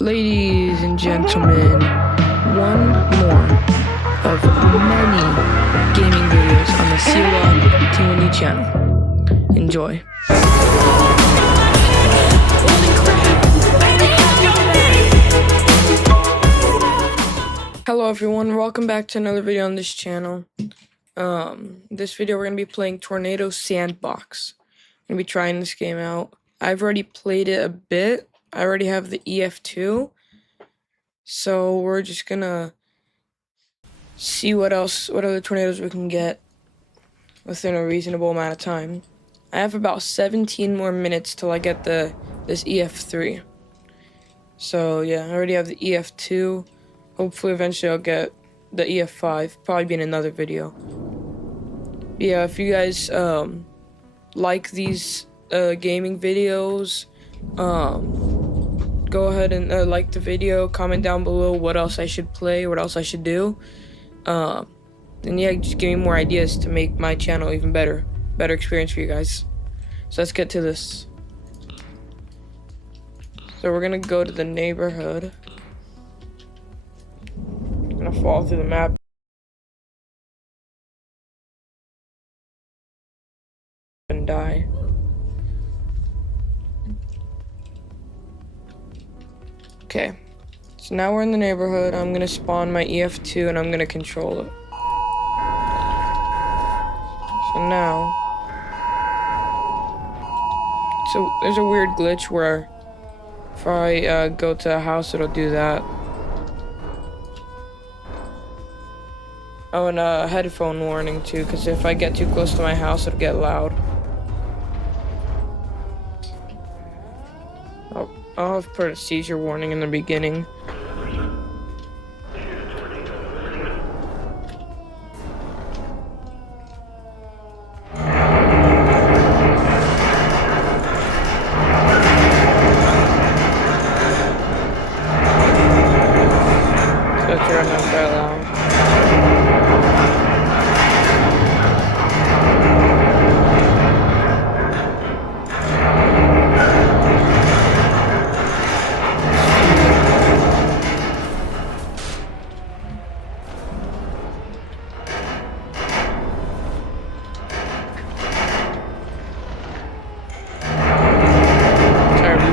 Ladies and gentlemen, one more of many gaming videos on the Sila T1D channel. Enjoy. Hello everyone, welcome back to another video on this channel. This video we're going to be playing Tornado Sandbox. I'm going to be trying this game out. I've already played it a bit. I already have the ef2. So we're just gonna see what other tornadoes we can get within a reasonable amount of time. I have about 17 more minutes till I get this ef3. So yeah, I already have the ef2. Hopefully eventually I'll get the ef5, probably be in another video. Yeah, if you guys like these gaming videos, go ahead and like the video, comment down below what else I should play, what else I should do. And yeah, just give me more ideas to make my channel even better experience for you guys. So let's get to this. So we're gonna go to the neighborhood. I'm gonna fall through the map. And die. Okay, so now we're in the neighborhood. I'm gonna spawn my ef2 and I'm gonna control it. So now, so there's a weird glitch where if I go to a house, it'll do that. Oh, and a headphone warning too, because if I get too close to my house, it'll get loud. I'll have put a seizure warning in the beginning. So it's running up that loud.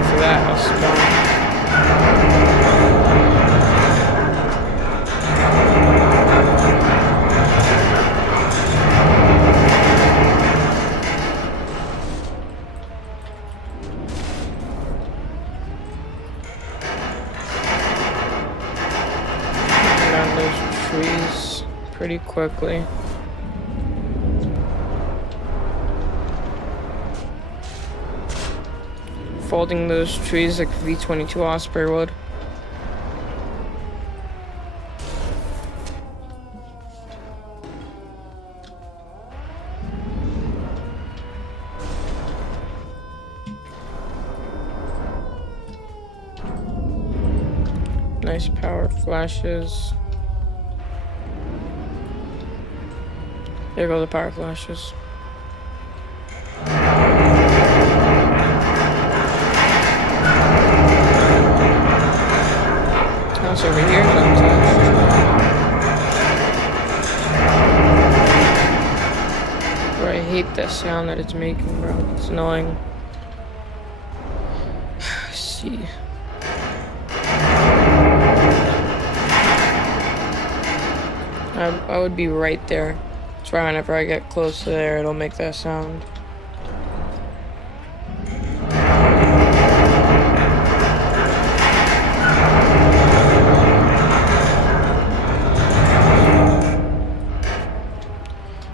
For that, I'll spawn. Around those trees pretty quickly. Folding those trees like V22 Osprey would. Nice power flashes. There go the power flashes. House over here is untouched. Bro, I hate that sound that it's making, bro. It's annoying. Let's see. I would be right there. That's why whenever I get close to there, it'll make that sound.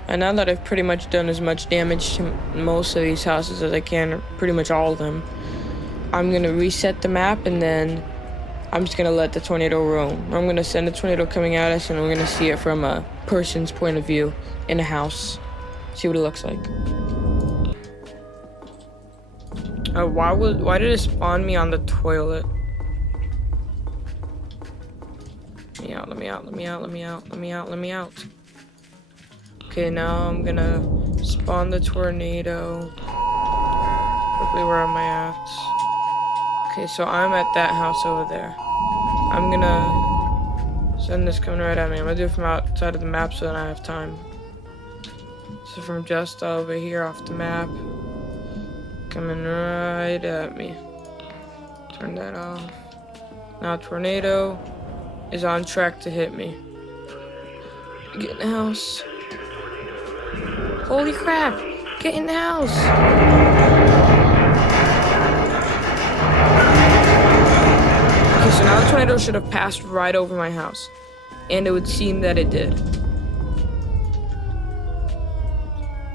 And now that I've pretty much done as much damage to most of these houses as I can, or pretty much all of them, I'm gonna reset the map and then I'm just gonna let the tornado roam. I'm gonna send a tornado coming at us and we're gonna see it from a person's point of view in a house. See what it looks like. Why did it spawn me on the toilet? Let me out, let me out, let me out, let me out, let me out, let me out. Okay, now I'm gonna spawn the tornado. Quickly, where am I at? Okay, so I'm at that house over there. I'm gonna send this coming right at me. I'm gonna do it from outside of the map so that I have time. So from just over here off the map, coming right at me. Turn that off. Now tornado is on track to hit me. Get in the house. Holy crap! Get in the house! Okay, so now the tornado should have passed right over my house. And it would seem that it did.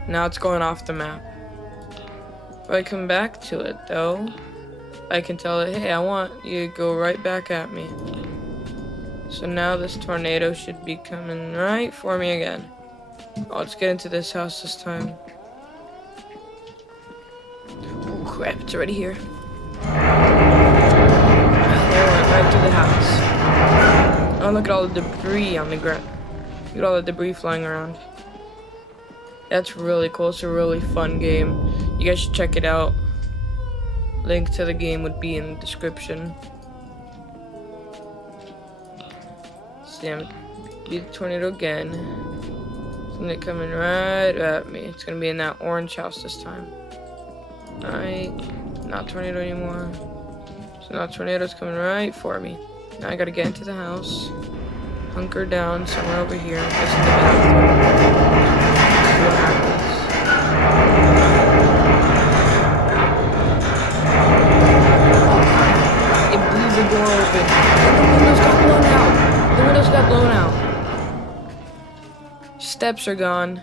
Now it's going off the map. If I come back to it, though, I can tell it, hey, I want you to go right back at me. So now this tornado should be coming right for me again. Oh, let's get into this house this time. Oh crap, it's already here. There, went right through the house. Oh, look at all the debris on the ground. Look at all the debris flying around. That's really cool. It's a really fun game. You guys should check it out. Link to the game would be in the description. Damn, beat the tornado again. Isn't it coming right at me? It's gonna be in that orange house this time. Alright, not tornado anymore. So now tornado's coming right for me. Now I gotta get into the house. Hunker down somewhere over here. Just in the bathroom. See what happens. It blew the door open. And the windows got blown out. The windows got blown out. Steps are gone.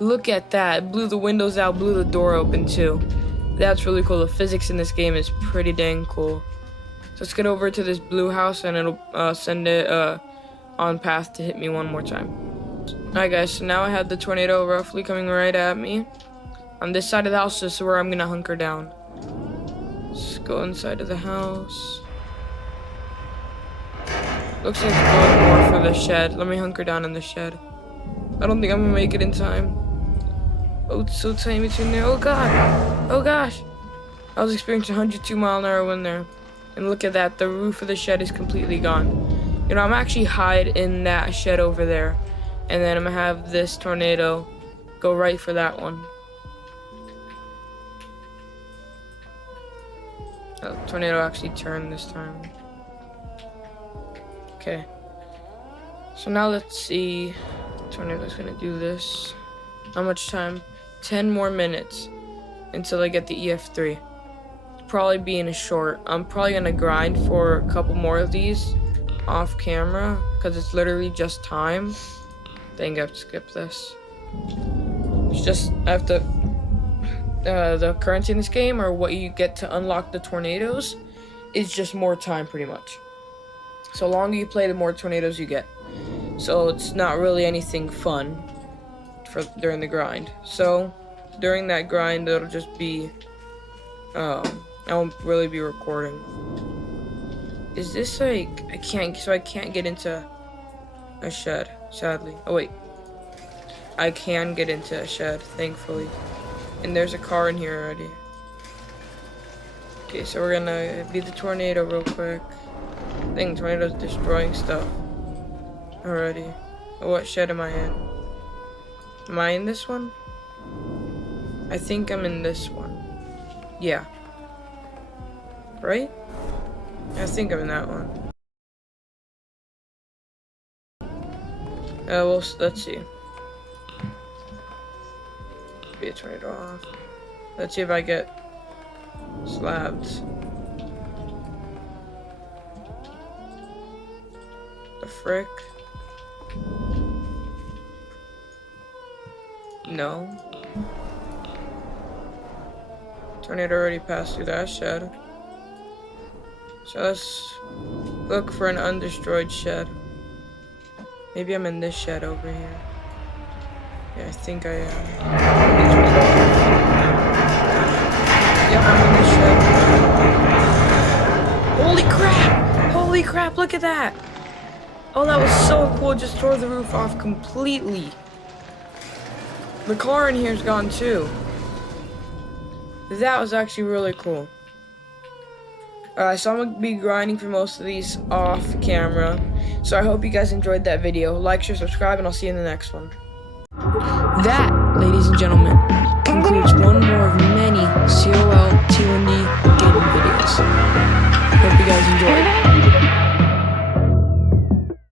Look at that. It blew the windows out, blew the door open too. That's really cool. The physics in this game is pretty dang cool. So let's get over to this blue house and it'll send it on path to hit me one more time. Alright guys, so now I have the tornado roughly coming right at me. On this side of the house, this is where I'm gonna hunker down. Let's go inside of the house. Looks like it's going more for the shed. Let me hunker down in the shed. I don't think I'm gonna make it in time. Oh, it's so tight between there. Oh god! Oh gosh! I was experiencing 102-mile-an-hour wind there. And look at that, the roof of the shed is completely gone. You know, I'm actually hide in that shed over there. And then I'm gonna have this tornado go right for that one. Oh, the tornado actually turned this time. Okay. So now let's see. Tornado's gonna do this. How much time? 10 more minutes until I get the ef2. Probably being a short. I'm probably gonna grind for a couple more of these off camera because it's literally just time. I think I have to skip this. It's just I have to the currency in this game, or what you get to unlock the tornadoes, is just more time pretty much. So the longer you play, the more tornadoes you get. So it's not really anything fun for during the grind. So during that grind, it'll just be I won't really be recording. Is this like I can't get into a shed, sadly. Oh wait. I can get into a shed, thankfully. And there's a car in here already. Okay, so we're gonna beat the tornado real quick. I think the tornado's destroying stuff already. What shed am I in? Am I in this one? I think I'm in this one. Yeah. Right? I think I'm in that one. Well, let's see. Be a tornado off. Let's see if I get slabs. The frick? No. Tornado already passed through that shed. So let's look for an undestroyed shed. Maybe I'm in this shed over here. Yeah, I think I am. Yep, I'm in this shed. Holy crap! Holy crap, look at that! Oh, that was so cool. Just tore the roof off completely. The car in here's gone too. That was actually really cool. So I'm gonna be grinding for most of these off camera. So I hope you guys enjoyed that video. Like, share, subscribe, and I'll see you in the next one. That, ladies and gentlemen, concludes one more of many COL